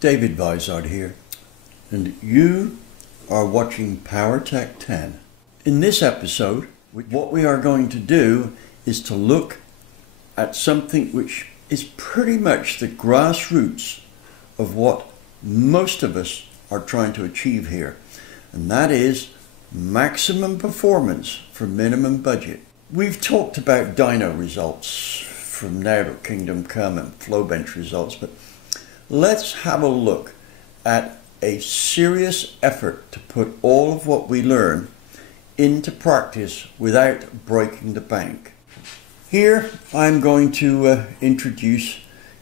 David Vizard here, and you are watching PowerTec 10. In this episode, what we are going to do is to look at something which is pretty much the grassroots of what most of us are trying to achieve here, and that is maximum performance for minimum budget. We've talked about dyno results from Now to Kingdom Come and flow bench results, but let's have a look at a serious effort to put all of what we learn into practice without breaking the bank. Here I'm going to introduce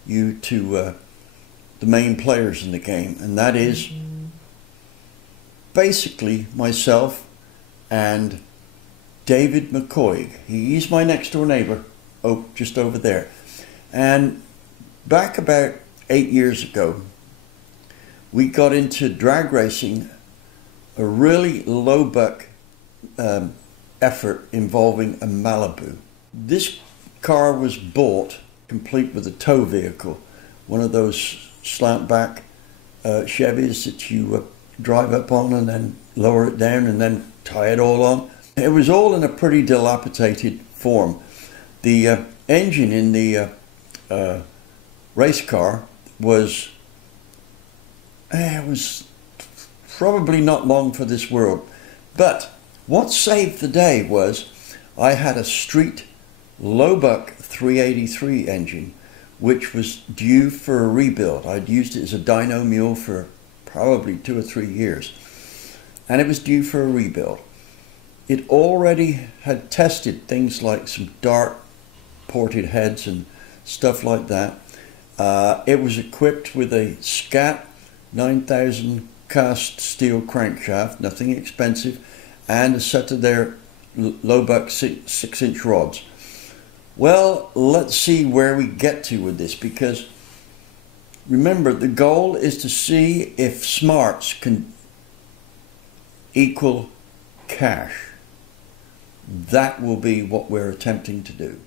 you to the main players in the game, and that is basically myself and David McCoy. He's my next door neighbor, just over there. And back about 8 years ago, we got into drag racing, a really low buck effort involving a Malibu. This car was bought complete with a tow vehicle, one of those slant back Chevys that you drive up on and then lower it down and then tie it all on. It was all in a pretty dilapidated form. The engine in the race car was probably not long for this world. But what saved the day was I had a street low buck 383 engine which was due for a rebuild. I'd used it as a dyno mule for probably 2 or 3 years, and it was due for a rebuild. It already had tested things like some dart ported heads and stuff like that. It was equipped with a Scat 9000 cast steel crankshaft, nothing expensive, and a set of their low buck 6-inch rods. Well, let's see where we get to with this, because remember, the goal is to see if smarts can equal cash. That will be what we're attempting to do.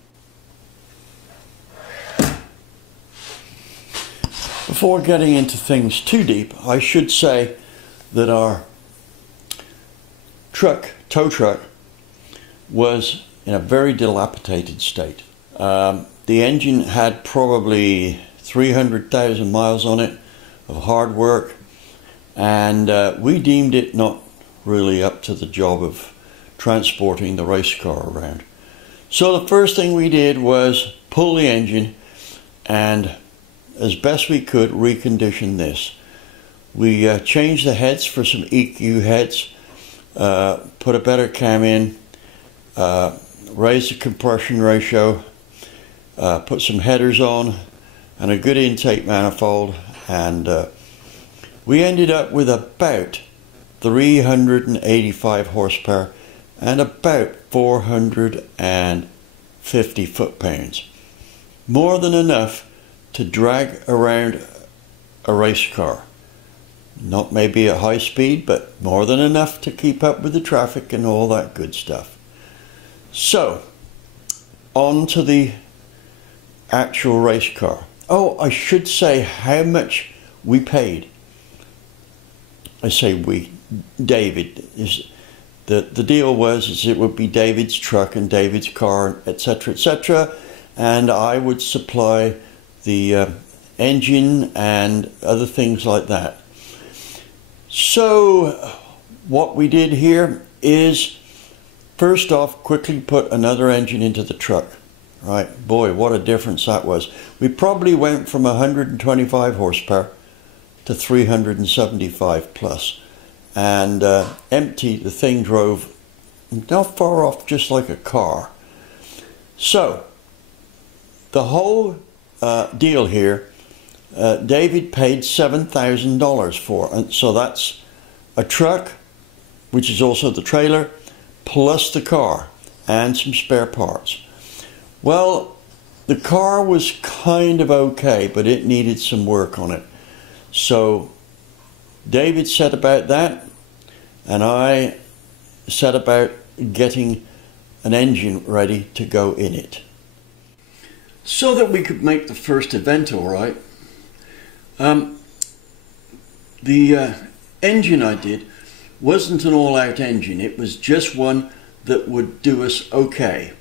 Before getting into things too deep, I should say that our tow truck, was in a very dilapidated state. The engine had probably 300,000 miles on it of hard work, and we deemed it not really up to the job of transporting the race car around. So the first thing we did was pull the engine and, as best we could, recondition this. We changed the heads for some EQ heads, put a better cam in, raised the compression ratio, put some headers on and a good intake manifold, and we ended up with about 385 horsepower and about 450 foot-pounds. More than enough to drag around a race car. Not maybe at high speed, but more than enough to keep up with the traffic and all that good stuff. So, on to the actual race car. Oh, I should say how much we paid. I say we, David. The deal was it would be David's truck and David's car, etc., etc., and I would supply the engine and other things like that. So what we did here is, first off, quickly put another engine into the truck. Right, boy, what a difference that was. We probably went from 125 horsepower to 375 plus, and empty, the thing drove not far off, just like a car. So the whole deal here, David paid $7,000 for, and so that's a truck, which is also the trailer, plus the car and some spare parts. Well, the car was kind of okay, but it needed some work on it. So David set about that, and I set about getting an engine ready to go in it. So that we could make the first event all right, The engine I did wasn't an all-out engine. It was just one that would do us okay.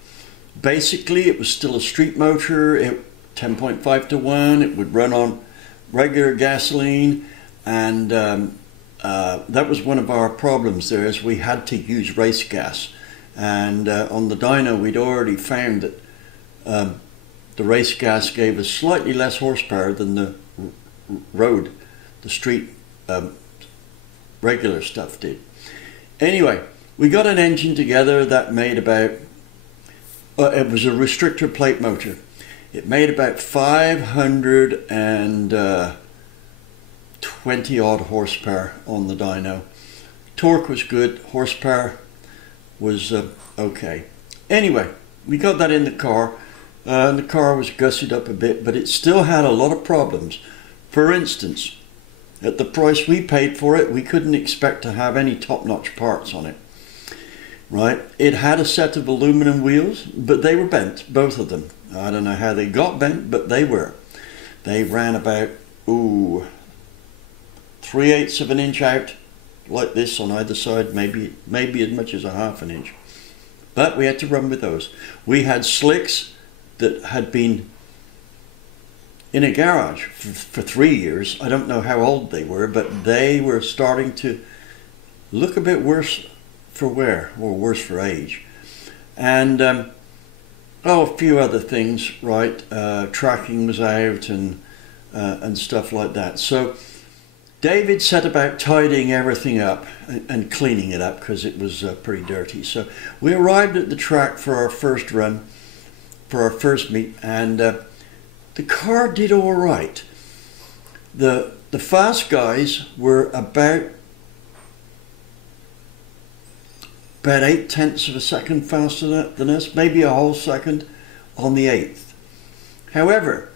Basically, it was still a street motor, 10.5 to 1, it would run on regular gasoline, and that was one of our problems there, is we had to use race gas. And on the dyno, we'd already found that the race gas gave us slightly less horsepower than the street regular stuff did. Anyway, we got an engine together that made about, it was a restrictor plate motor. It made about 520 odd horsepower on the dyno. Torque was good, horsepower was okay. Anyway, we got that in the car, and the car was gussied up a bit, but it still had a lot of problems. For instance, at the price we paid for it, we couldn't expect to have any top-notch parts on it. Right? It had a set of aluminum wheels, but they were bent, both of them. I don't know how they got bent, but they were. They ran about, 3/8 of an inch out, like this on either side, maybe as much as a half an inch. But we had to run with those. We had slicks that had been in a garage for 3 years. I don't know how old they were, but they were starting to look a bit worse for wear, or worse for age. And a few other things, right? Tracking was out and stuff like that. So David set about tidying everything up and cleaning it up, because it was pretty dirty. So we arrived at the track for our first run, for our first meet, and the car did all right. The fast guys were about 8/10 of a second faster than us, maybe a whole second on the 8th. However,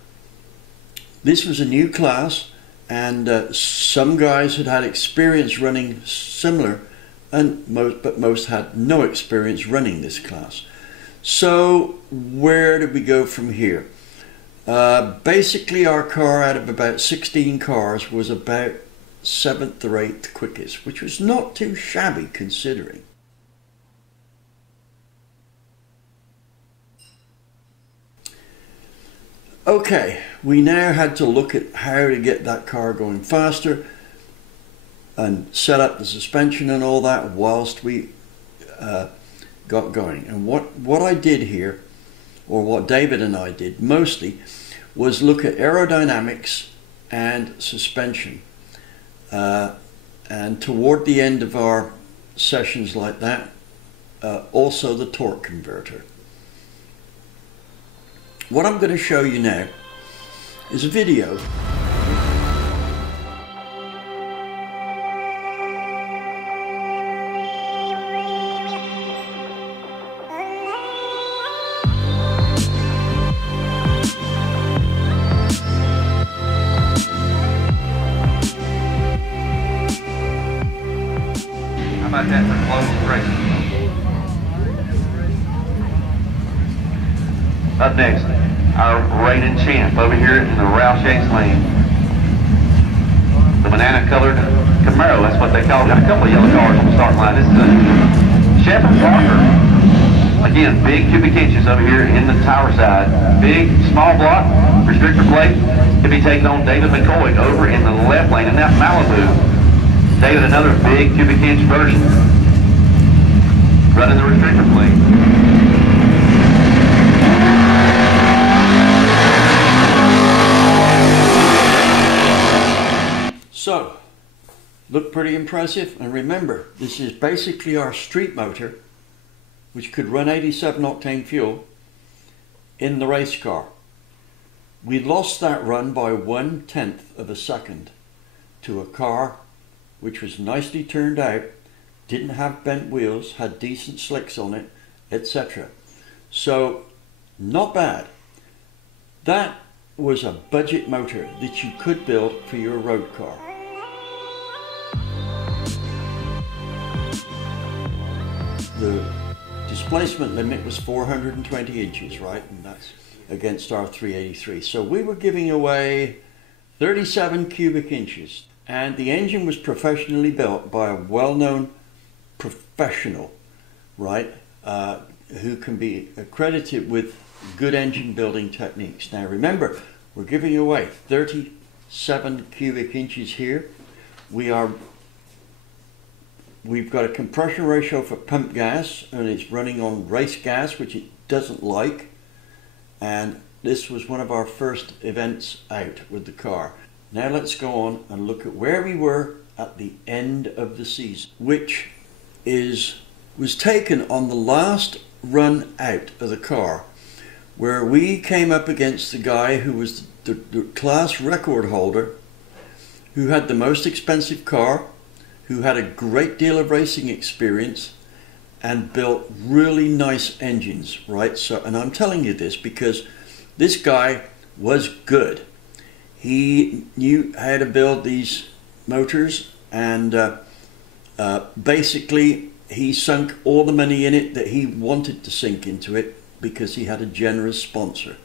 this was a new class, and some guys had experience running similar, but most had no experience running this class. So where did we go from here? Basically, our car, out of about 16 cars, was about 7th or 8th quickest, which was not too shabby considering. Okay, we now had to look at how to get that car going faster and set up the suspension and all that whilst we got going. And what I did here, or what David and I did mostly, was look at aerodynamics and suspension. And toward the end of our sessions like that, also the torque converter. What I'm going to show you now is a video How about that for close racing? Up next, our reigning champ over here in the Roush Yates lane. The banana colored Camaro, that's what they call it. Got a couple of yellow cars on the starting line. This is a Shepherd Walker. Again, big cubic inches over here in the tower side. Big, small block, restrictor plate. Could be taking on David McCoy over in the left lane in that Malibu. David, another big cubic inch version. Running the restrictor plate. So, look pretty impressive, and remember, this is basically our street motor, which could run 87 octane fuel in the race car. We lost that run by 1/10 of a second to a car which was nicely turned out, didn't have bent wheels, had decent slicks on it, etc. So, not bad. That was a budget motor that you could build for your road car. The displacement limit was 420 inches, right? And that's against our 383. So we were giving away 37 cubic inches. And the engine was professionally built by a well-known professional, right, who can be accredited with good engine building techniques. Now remember, we're giving away 37 cubic inches here. We've got a compression ratio for pump gas, and it's running on race gas, which it doesn't like. And this was one of our first events out with the car. Now let's go on and look at where we were at the end of the season, which was taken on the last run out of the car, where we came up against the guy who was the class record holder, who had the most expensive car, who had a great deal of racing experience and built really nice engines, right? So, and I'm telling you this because this guy was good. He knew how to build these motors, and basically he sunk all the money in it that he wanted to sink into it because he had a generous sponsor.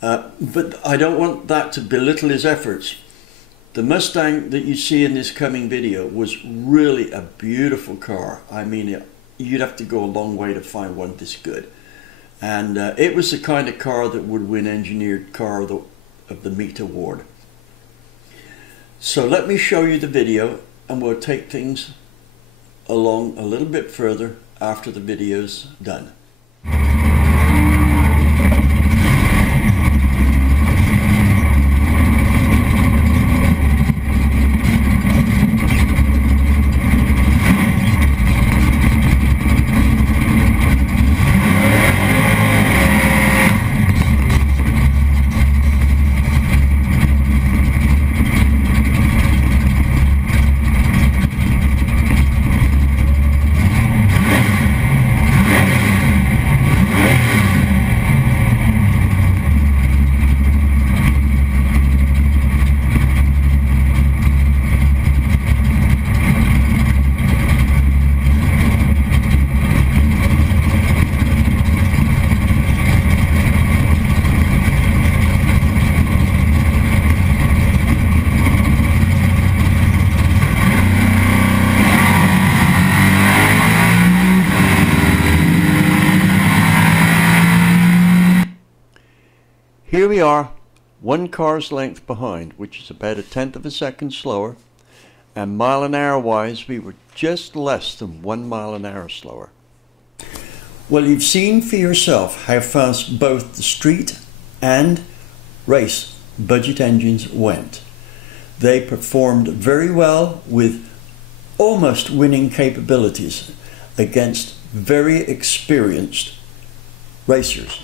But I don't want that to belittle his efforts. The Mustang that you see in this coming video was really a beautiful car. I mean, you'd have to go a long way to find one this good. And it was the kind of car that would win Engineered Car of the Meet Award. So let me show you the video, and we'll take things along a little bit further after the video's done. Here we are, one car's length behind, which is about 1/10 of a second slower, and mile an hour wise we were just less than 1 mile an hour slower. Well, you've seen for yourself how fast both the street and race budget engines went. They performed very well with almost winning capabilities against very experienced racers.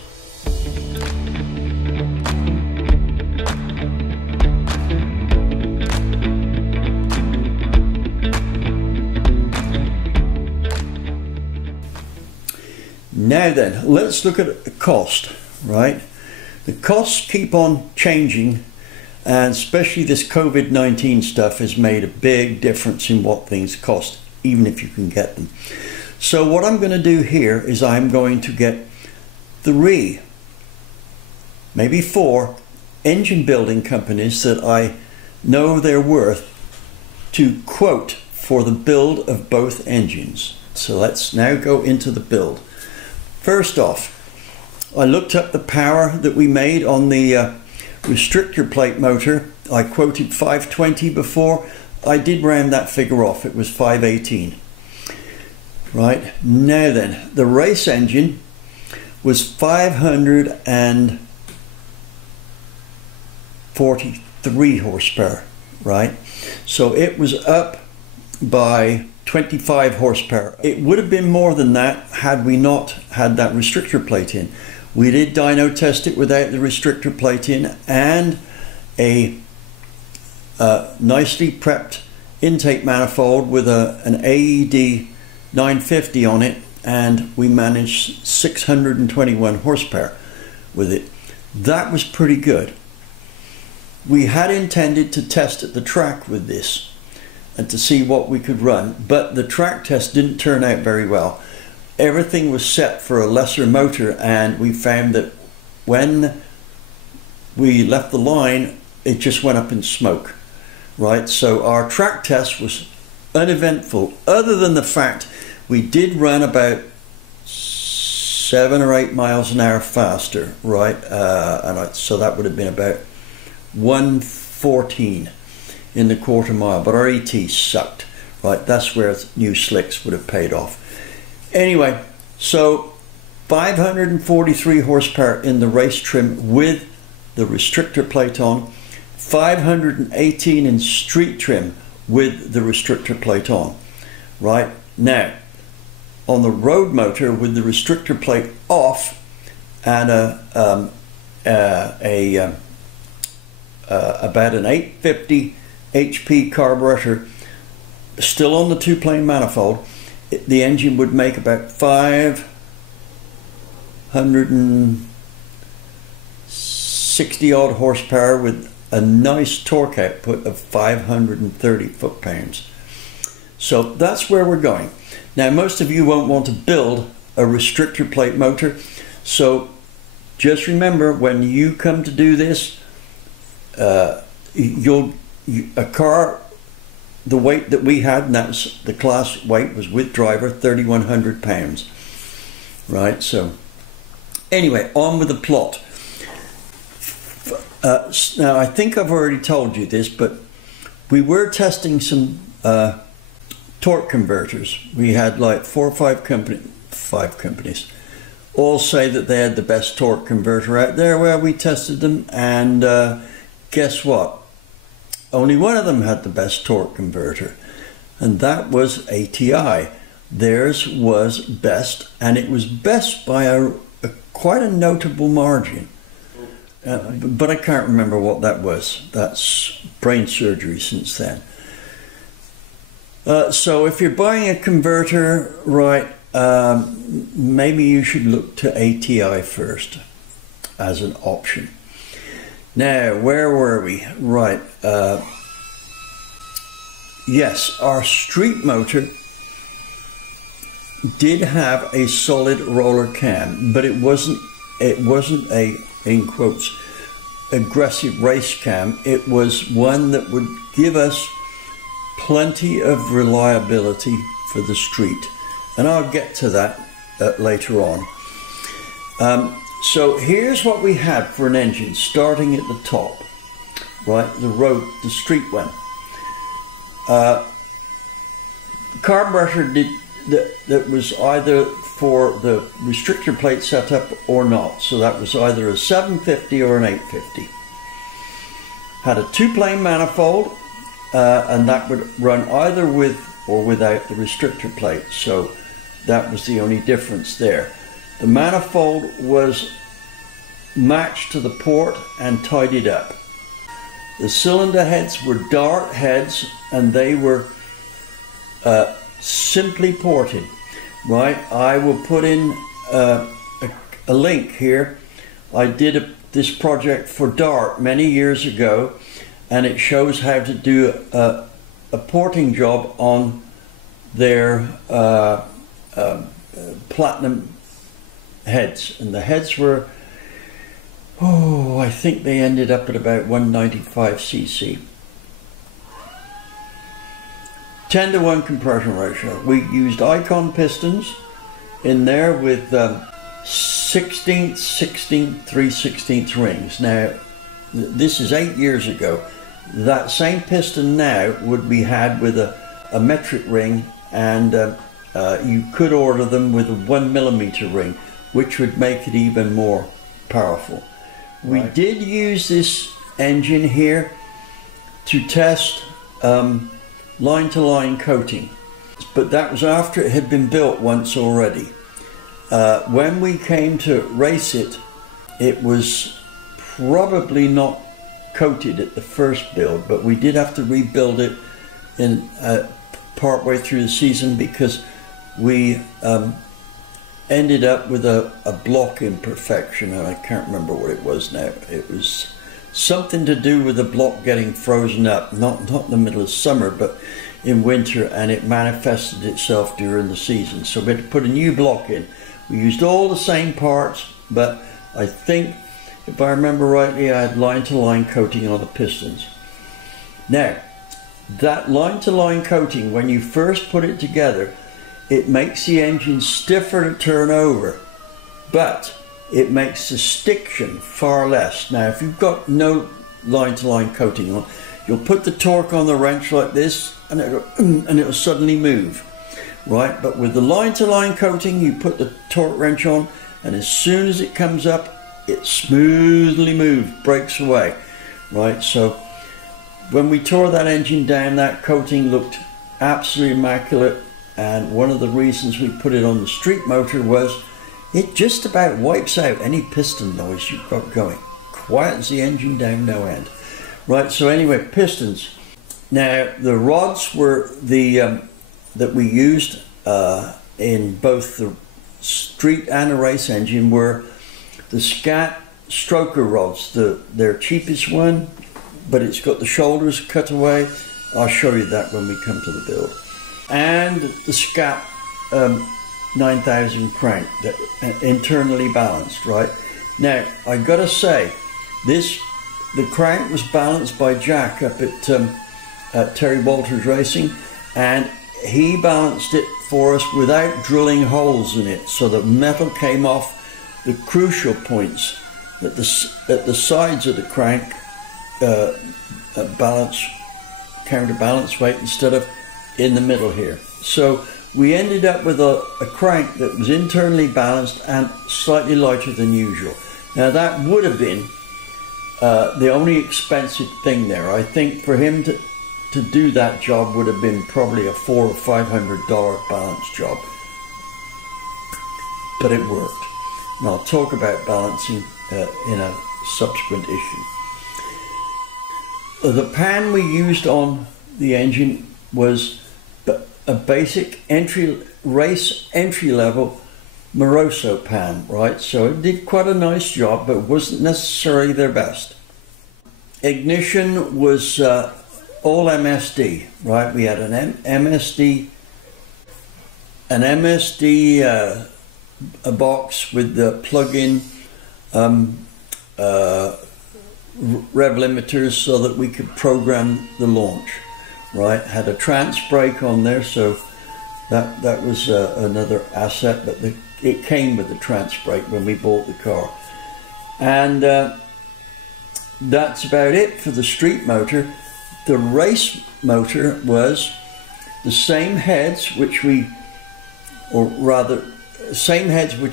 Now then, let's look at the cost, right? The costs keep on changing, and especially this COVID-19 stuff has made a big difference in what things cost, even if you can get them. So what I'm going to do here is I'm going to get 3, maybe 4 engine building companies that I know their worth to quote for the build of both engines. So let's now go into the build. First off, I looked up the power that we made on the restrictor plate motor. I quoted 520 before. I did round that figure off. It was 518. Right, now then, the race engine was 543 horsepower, right? So it was up by 25 horsepower. It would have been more than that had we not had that restrictor plate in. We did dyno test it without the restrictor plate in, and a nicely prepped intake manifold with an AED 950 on it, and we managed 621 horsepower with it. That was pretty good. We had intended to test at the track with this and to see what we could run, but the track test didn't turn out very well. Everything was set for a lesser motor, and we found that when we left the line, it just went up in smoke, right? So our track test was uneventful, other than the fact we did run about 7 or 8 miles an hour faster, right? So that would have been about 114 in the quarter mile, but our ET sucked, right? That's where new slicks would have paid off. Anyway, so 543 horsepower in the race trim with the restrictor plate on, 518 in street trim with the restrictor plate on, right? Now, on the road motor with the restrictor plate off and about an 850 HP carburetor still on the 2-plane manifold, the engine would make about 560 odd horsepower with a nice torque output of 530 foot-pounds. So that's where we're going. Now, most of you won't want to build a restrictor plate motor, so just remember, when you come to do this, a car the weight that we had, and that's the class weight, was with driver 3,100 pounds, right? So anyway, on with the plot. Now, I think I've already told you this, but we were testing some torque converters. We had like 4 or 5 companies all say that they had the best torque converter out there. Well, we tested them, and guess what? Only one of them had the best torque converter, and that was ATI. Theirs was best, and it was best by quite a notable margin. But I can't remember what that was. That's brain surgery since then. So if you're buying a converter, right, maybe you should look to ATI first as an option. Now, where were we? Right. Yes, our street motor did have a solid roller cam, but it wasn't a, in quotes, aggressive race cam. It was one that would give us plenty of reliability for the street, and I'll get to that later on. So here's what we had for an engine, starting at the top, right, the street one. Carburetor that was either for the restrictor plate setup or not, so that was either a 750 or an 850. Had a 2-plane manifold, and that would run either with or without the restrictor plate, so that was the only difference there. The manifold was matched to the port and tidied up. The cylinder heads were dart heads, and they were simply ported, right? I will put in a link here. I did this project for Dart many years ago, and it shows how to do a porting job on their platinum heads, and the heads were, oh, I think they ended up at about 195 cc. 10-to-1 compression ratio. We used Icon pistons in there with 16th, 16th, 3/16 rings. Now, this is 8 years ago. That same piston now would be had with a metric ring, and you could order them with a 1mm ring, which would make it even more powerful. We did use this engine here to test line-to-line coating, but that was after it had been built once already. When we came to race it, it was probably not coated at the first build, but we did have to rebuild it in partway through the season because we ended up with a block imperfection, and I can't remember what it was now. It was something to do with the block getting frozen up, not in the middle of summer, but in winter, and it manifested itself during the season. So we had to put a new block in. We used all the same parts, but I think, if I remember rightly, I had line-to-line coating on the pistons. Now, that line-to-line coating, when you first put it together, it makes the engine stiffer to turn over, but it makes the stiction far less. Now, if you've got no line-to-line coating on, you'll put the torque on the wrench like this, and it'll suddenly move, right? But with the line-to-line coating, you put the torque wrench on, and as soon as it comes up, it smoothly moves, breaks away, right? So when we tore that engine down, that coating looked absolutely immaculate, and one of the reasons we put it on the street motor was it just about wipes out any piston noise you've got going. Quiets the engine down no end. Right, so anyway, pistons. Now, the rods were the that we used in both the street and the race engine were the Scat stroker rods, their cheapest one, but it's got the shoulders cut away. I'll show you that when we come to the build. And the Scat 9000 crank, that internally balanced, right? Now, I gotta say, the crank was balanced by Jack up at Terry Walters Racing, and he balanced it for us without drilling holes in it, so the metal came off the crucial points at the sides of the crank, counterbalance weight instead of in the middle here. So we ended up with a crank that was internally balanced and slightly lighter than usual. Now that would have been the only expensive thing there. I think for him to do that job would have been probably a $400 or $500 balance job, but it worked. And I'll talk about balancing in a subsequent issue. The pan we used on the engine was a basic race entry level Moroso pan, right? So it did quite a nice job, but wasn't necessarily their best. Ignition was all MSD, right? We had an MSD a box with the plug-in rev limiters so that we could program the launch, right? Had a trans brake on there, so that was another asset, but it came with the trans brake when we bought the car. And that's about it for the street motor. The race motor was the same heads which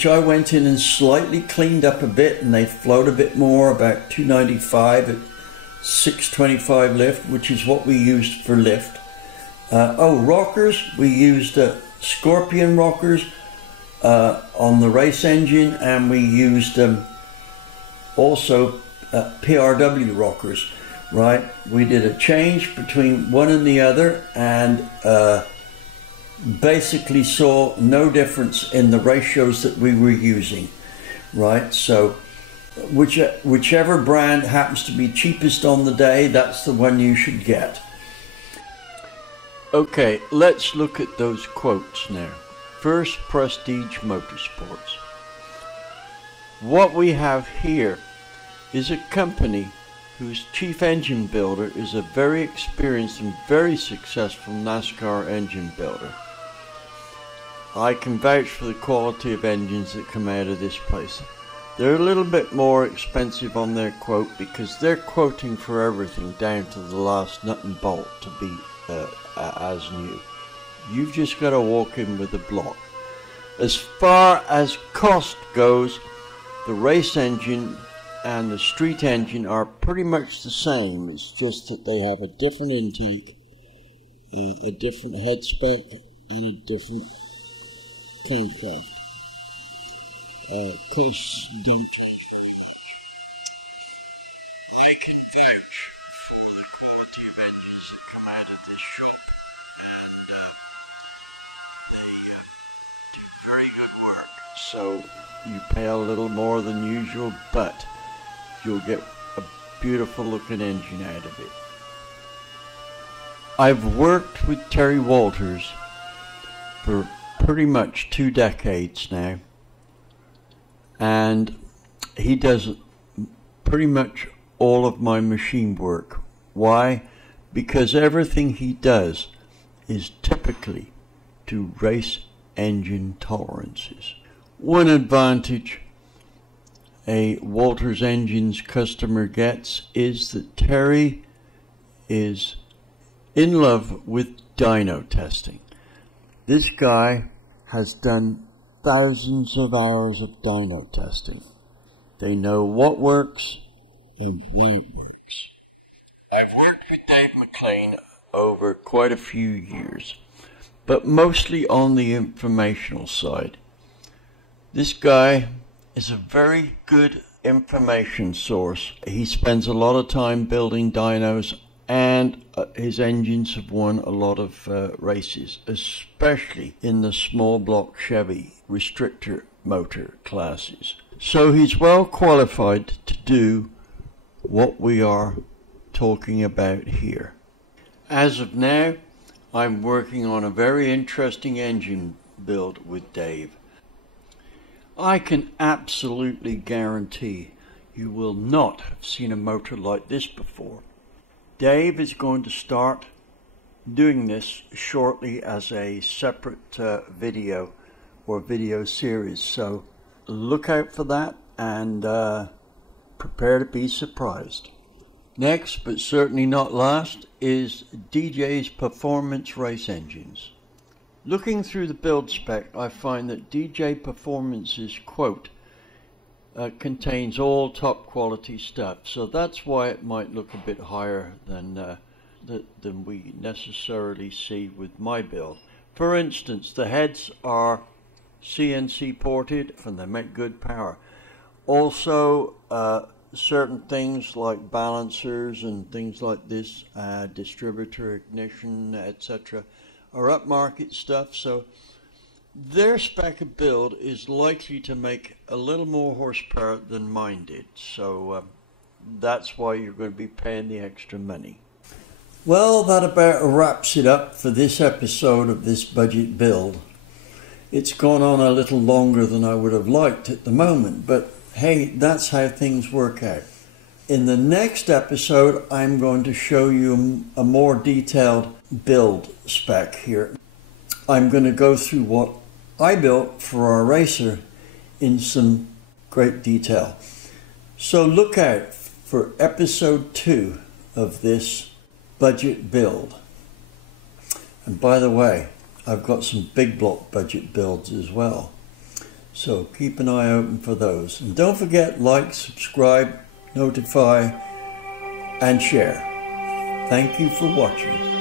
I went in and slightly cleaned up a bit, and they flowed a bit more, about 295 at 625 lift, which is what we used for lift. Rockers, we used Scorpion rockers on the race engine, and we used also PRW rockers, right? We did a change between one and the other, and basically saw no difference in the ratios that we were using, right? So whichever brand happens to be cheapest on the day, that's the one you should get. Okay, let's look at those quotes now. First, Prestige Motorsports. What we have here is a company whose chief engine builder is a very experienced and very successful NASCAR engine builder. I can vouch for the quality of engines that come out of this place. They're a little bit more expensive on their quote because they're quoting for everything down to the last nut and bolt to be as new. You've just got to walk in with a block. As far as cost goes, the race engine and the street engine are pretty much the same. It's just that they have a different intake, a different head spec, and a different camshaft. Case don't change very much. I can vouch for the quality of engines that come out of this shop, and they do very good work. So you pay a little more than usual, but you'll get a beautiful looking engine out of it. I've worked with Terry Walters for pretty much 2 decades now, and he does pretty much all of my machine work. Why? because everything he does is typically to race engine tolerances. One advantage a Walters Engines customer gets is that Terry is in love with dyno testing. This guy has done thousands of hours of dyno testing. They know what works and why it works. I've worked with Dave McLean over quite a few years, but mostly on the informational side. This guy is a very good information source. He spends a lot of time building dynos, and his engines have won a lot of races, especially in the small block Chevy restrictor motor classes. So he's well qualified to do what we are talking about here. As of now, I'm working on a very interesting engine build with Dave. I can absolutely guarantee you will not have seen a motor like this before. Dave is going to start doing this shortly as a separate video or video series, so look out for that and prepare to be surprised. Next, but certainly not last, is DJ's Performance Race Engines. Looking through the build spec, I find that DJ Performance's quote contains all top quality stuff, so that's why it might look a bit higher than we necessarily see with my build. For instance, the heads are CNC ported and they make good power. Also, certain things like balancers and things like this, distributor ignition, etc., are upmarket stuff, so their spec of build is likely to make a little more horsepower than mine did, so that's why you're going to be paying the extra money. Well, that about wraps it up for this episode of this budget build. It's gone on a little longer than I would have liked at the moment, but hey, that's how things work out. In the next episode, I'm going to show you a more detailed build spec here. I'm going to go through what I built for our racer in some great detail. So look out for episode 2 of this budget build. And by the way, I've got some big block budget builds as well. So keep an eye open for those. And don't forget, like, subscribe, notify, and share. Thank you for watching.